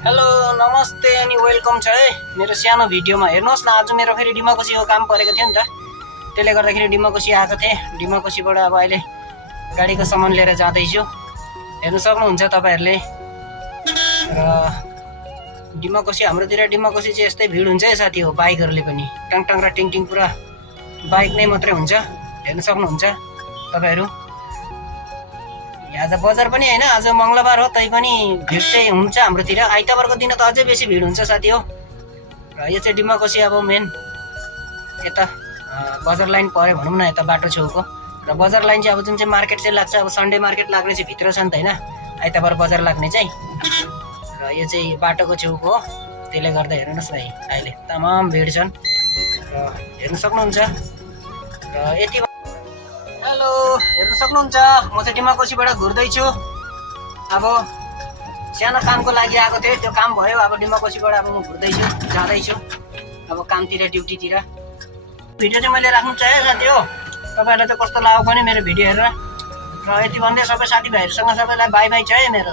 Hello नमस्ते अनि welcome छ है मेरो सानो भिडियोमा। हेर्नुहोस् न, आज मेरो फेरि डिमाकोसीको काम परेको थियो नि त, त्यसले गर्दाखेरि डिमाकोसी आएको थिएँ। डिमाकोसीबाट अब अहिले गाडीको सामान लिएर जाँदैछु। हेर्नु सक्नुहुन्छ तपाईँहरूले। र डिमाकोसी हाम्रोतिर डिमाकोसी चाहिँ यस्तै भिड हुन्छ है साथी हो। बाइकहरूले पनि टाङ र टिङ पुरा बाइक नै मात्रै हुन्छ। हेर्नु सक्नुहुन्छ तपाईँहरू। आज बजार पनि होइन, आज मङ्गलबार हो, तैपनि भिड चाहिँ हुन्छ हाम्रोतिर। आइतबारको दिन त अझै बेसी भिड हुन्छ साथी हो। र यो चाहिँ डिमाकोसी अब मेन यता बजार लाइन पऱ्यो भनौँ न, यता बाटो छेउको। र बजार लाइन चाहिँ अब जुन चाहिँ मार्केट चाहिँ लाग्छ, अब सन्डे मार्केट लाग्ने चाहिँ भित्र छ नि त होइन, आइतबार बजार लाग्ने चाहिँ। र यो चाहिँ बाटोको छेउको हो, त्यसले गर्दा हेर्नुहोस् भाइ अहिले तमाम भिड छन् र हेर्नु सक्नुहुन्छ। र यति हेलो, हेर्नु सक्नुहुन्छ म चाहिँ डिमाकोसीबाट घुर्दैछु। अब सानो कामको लागि आएको थिएँ, त्यो काम भयो। अब डिमाकोसीबाट अब म घुर्दैछु, जाँदैछु अब कामतिर, ड्युटीतिर। भिडियो चाहिँ मैले राख्नु चाहेँ साथी हो। तपाईँहरूलाई चाहिँ कस्तो लाग्यो पनि मेरो भिडियो हेरेर। र यति भन्दै सबै साथीभाइहरूसँग सबैलाई बाई बाई छ है मेरो।